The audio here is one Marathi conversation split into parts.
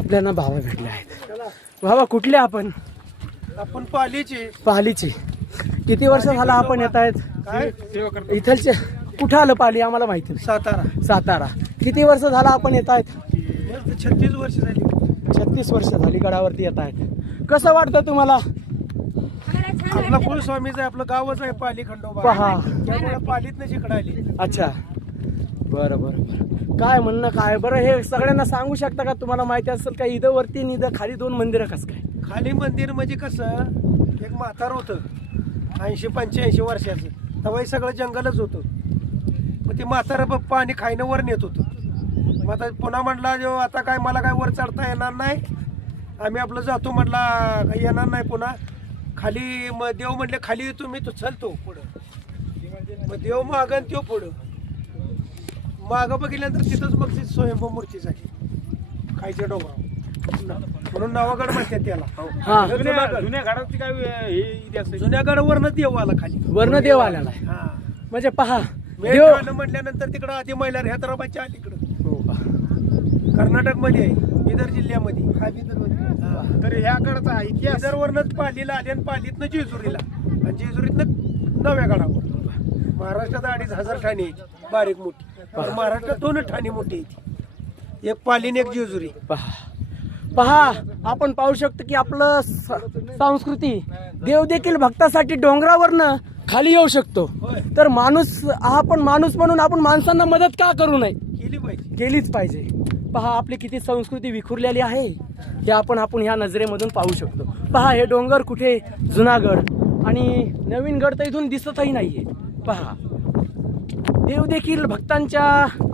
आपल्याला भावा भेटले आहेत. भावा कुठले आपण? आपण पालीचे. पालीचे. किती वर्ष झाला आपण येत आहेत? काय? इथलचे. कुठं आलं पाली? आम्हाला माहिती नाही. सातारा. सातारा. किती वर्ष झाला आपण येत आहेत? छत्तीस वर्ष झाली. छत्तीस वर्ष झाली गडावरती येत आहेत. कसं वाटतं तुम्हाला? आपला कुलस्वामीचं आहे आपलं गावच आहे पाली खंडोबा. पहा. त्यामुळे पालीत जिकडे आली अच्छा. बरं बरं बरं. काय म्हणणं काय? बरं हे सगळ्यांना सांगू शकता का? तुम्हाला माहिती असेल का इथं वरती आणि इथं खाली दोन मंदिरं कसं काय? खाली मंदिर म्हणजे कसं एक म्हातार होतं ऐंशी पंच्याऐंशी वर्षाचं. तेव्हा हे सगळं जंगलच होतं. मग ते म्हातारं ब- पाणी खायनं वर नेत होतं. मग आता पुन्हा म्हटला जो आता काय मला काय वर चढता येणार नाही? आम्ही आपलं जातो म्हटला काही येणार नाही पुन्हा. खाली मग देव म्हटले खाली तुम्ही तो चलतो पुढं. मग देव मागन त्यो पुढं. मागं बघितल्यानंतर तिथंच मग ती स्वयंभू मूर्ती झाली. खायच्या डोंगरावर. म्हणून नवागड म्हणतात त्याला. हा. जुन्यागड जुन्या घरात काय हे इतिहास आहे? जुन्यागडवरनं देव आला खाली. वर्ण देव आलेला आहे. हा. म्हणजे पहा देव म्हटल्यानंतर तिकडं आधी मैलार हैदराबादच्या अलीकडं. हो. का? कर्नाटकमध्ये आहे बिदर जिल्ह्यामध्ये. हा बिदर तर ह्या कडचा इतिहास बिदरवरनच पालीला आली आणि पालीतनं जेजुरीला. आणि जेजुरीतनं नव्या गडावर महाराष्ट्रात अडीच हजार ठाणे आहेत. बारीक मोठी. पण महाराष्ट्रात दोन ठाणे मोठी आहेत. एक पाली आणि एक जेजुरी. पहा. पहा आपण पाहू शकतो की आपलं स- संस्कृती देव देखील भक्तासाठी डोंगरावरनं खाली येऊ शकतो. तर माणूस हा आपण माणूस म्हणून आपण माणसांना मदत का करू नये? केली पाहिजे. केलीच पाहिजे. पहा आपली किती संस्कृती विखुरलेली आहे हे आपण आपण ह्या नजरेमधून पाहू शकतो. पहा हे डोंगर कुठे? जुनागड. आणि नवीन गड तर इथून दिसतही नाहीये. पहा. देव देखील भक्तांच्या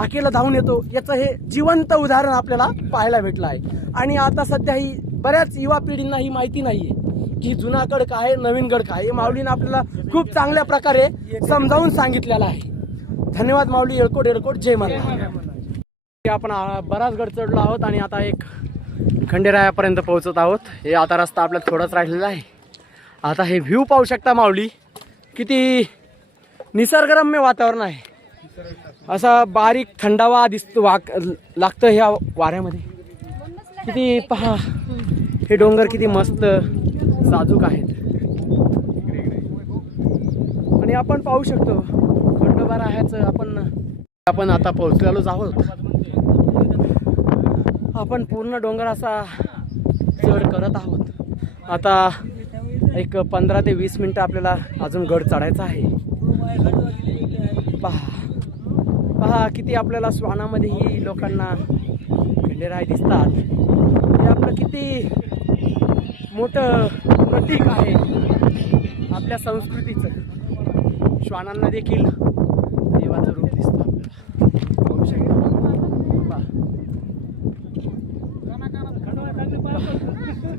आखेला धावून येतो. याचं हे जिवंत उदाहरण आपल्याला पाहायला भेटलं आहे. आणि आता सध्या ही बऱ्याच युवा पिढींना ही माहिती नाहीये की जुनागड काय आहे, नवीन गड काय. आहे. हे माऊलीनं आपल्याला खूप चांगल्या प्रकारे समजावून सांगितलेलं आहे. धन्यवाद माऊली येळकोट येळकोट. जय मला आपण बराच गड चढलो आहोत आणि आता एक खंडेरायापर्यंत पोहोचत आहोत. हे आता रस्ता आपल्याला थोडाच राहिलेला आहे. आता हे व्ह्यू पाहू शकता माऊली. किती निसर्गरम्य वातावरण आहे. असा बारीक थंडावा दिसतो वाक लागतं ह्या वाऱ्यामध्ये. किती पहा हे डोंगर किती मस्त साजूक आहेत. आणि आपण पाहू शकतो खंडोबा राहायचं आपण आपण आता पोहोचलेलोच आहोत. आपण पूर्ण डोंगर असा चढ करत आहोत. आता एक पंधरा ते वीस मिनटं आपल्याला अजून गड चढायचा आहे. पहा. पहा किती आपल्याला श्वानामध्ये ही लोकांना खंडेराय दिसतात. हे आपलं किती मोठं प्रतीक आहे आपल्या संस्कृतीचं. श्वानांना देखील देवाचं रूप दिसतं आपल्याला.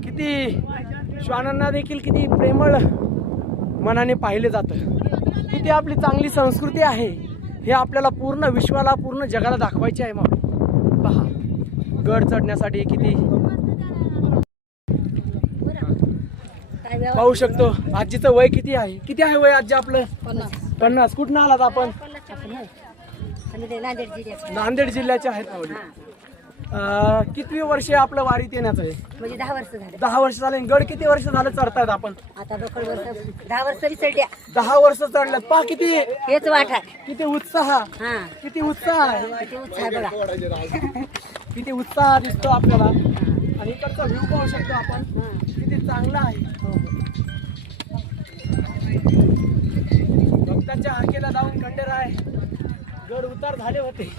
किती श्वानांना देखील किती प्रेमळ मनाने पाहिले जातं. किती आपली चांगली संस्कृती आहे. हे आपल्याला पूर्ण विश्वाला पूर्ण जगाला दाखवायचे आहे मग पहा गड चढण्यासाठी किती. पाहू शकतो आजीचं वय किती आहे? किती आहे वय आजी आपलं? पन्नास. कुठनं आलात आपण? नांदेड जिल्ह्याचे आहेत अं, कितवी वर्ष आपलं वारीत येण्याचं आहे? म्हणजे दहा वर्ष झाले. दहा वर्ष झाले गड किती वर्ष झालं चढतायत आपण? आता दोन वर्ष दहा वर्ष तरी चढल्या. दहा वर्ष चढल्यात. पहा किती हेच वाटा किती उत्साह. हा. किती उत्साह आहे. किती उत्साह बघा. किती उत्साह दिसतो आपल्याला. आणि इकडचा व्ह्यू पाहू शकतो आपण. किती चांगला आहे. भक्तांच्या हाकेला जाऊन खंडेराय गड उतार झाले होते.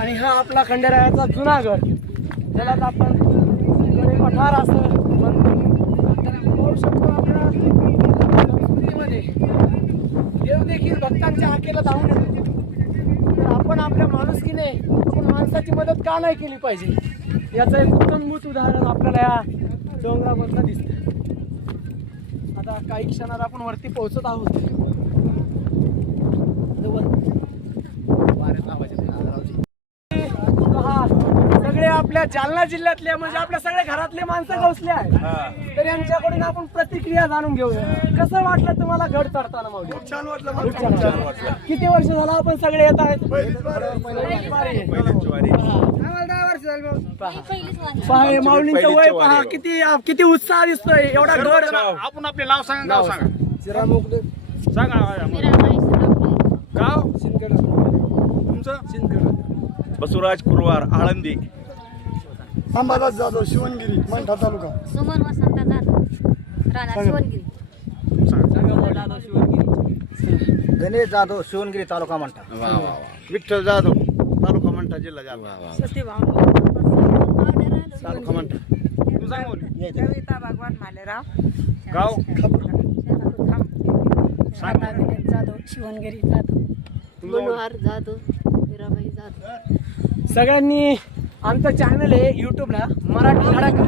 आणि हा आपला खंडेरायाचा जुना गड त्यालाच आपण पठार असं पाहू शकतो आपल्या संस्कृतीमध्ये देव देखील भक्तांच्या हाकेला धावून येतो. आपण आपल्या माणुसकीने माणसाची मदत का नाही केली पाहिजे? याचं एक उत्तमभूत उदाहरण आपल्याला या डोंगरामधलं दिसतं आता काही क्षणात आपण वरती पोहोचत आहोत पहा, सगळे आपल्या जालना जिल्ह्यातले म्हणजे आपल्या सगळ्या घरातले माणसं गवसले आहेत. तर यांच्याकडून आपण प्रतिक्रिया जाणून घेऊया. कसं वाटलं तुम्हाला घड चढताना माऊली? छान वाटलं खूप छान वाटलं. किती वर्ष झालं आपण सगळे येत आहेत? पहिलीच वार. पहा. पहा हे माऊलींचं वय पहा किती किती उत्साह दिसतोय. एवढा गड आपण आपले नाव सांगा गाव सांगा. सांगा. गाव? तुमचं? बसवराज कुरवार आळंदी. अंबादास जाधव शिवणगिरी मंठा तालुका. सुमन वसंत जाधव राणा शिवणगिरी. गणेश जाधव शिवणगिरी तालुका मंठा. विठ्ठल जाधव तालुका मंठा जिल्हा जालना तालुका मंठा. तू सांग बोल. कविता भगवान मालेराव. गाव. जाधव शिवणगिरी जाधव. मनोहर जाधव मीराबाई जाधव. सगळ्यांनी आमचं चॅनल आहे युट्यूबला मराठी धडाका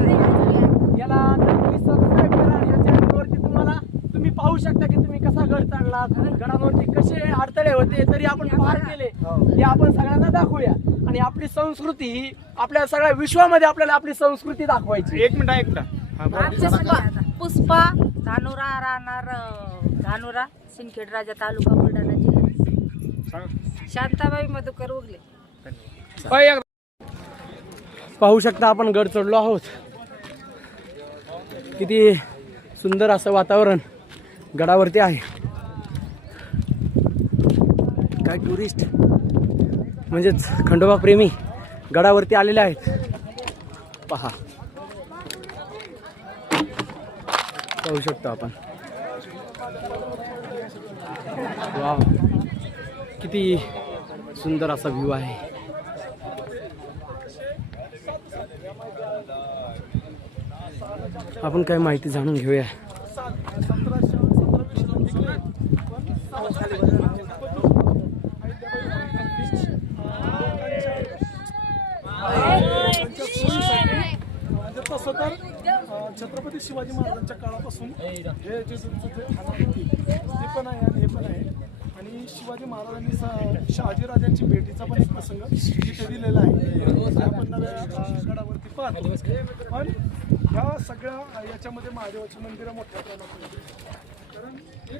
याला नक्की सबस्क्राईब करा आणि या चॅनलवरती तुम्हाला तुम्ही पाहू शकता की तुम्ही कसा गड चढला गडावरती कसे अडथळे होते तरी आपण पार केले. हे. आपण सगळ्यांना दाखवूया. आणि आपली संस्कृती ही आपल्या सगळ्या विश्वामध्ये आपल्याला आपली संस्कृती दाखवायची. एक मिनिट एक मिनिट. हा. पुष्पा धानुरा राहणार धानुरा सिंदखेड राजा तालुका बुलढाणा जिल्हा. शांताबाई मधुकर एक- पाहू शकता आपण गड चढलो आहोत. किती सुंदर असं वातावरण गडावरती आहे. काय टुरिस्ट म्हणजेच खंडोबा प्रेमी गडावरती आलेले आहेत. पहा. पाहू शकतो आपण. वाव. किती सुंदर असा व्ह्यू आहे. आपण काय माहिती जाणून घेऊया. तसं तर छत्रपती शिवाजी महाराजांच्या काळापासून हे जे होती ते पण आहे आणि हे पण आहे. आणि शिवाजी महाराजांनी शहाजीराजांची भेटीचा पण एक प्रसंग तिथे दिलेला आहे. आपण नव्या गडावरती पाहतो. पण ह्या सगळ्या याच्यामध्ये महादेवाची मंदिरं मोठ्या प्रमाणात कारण एक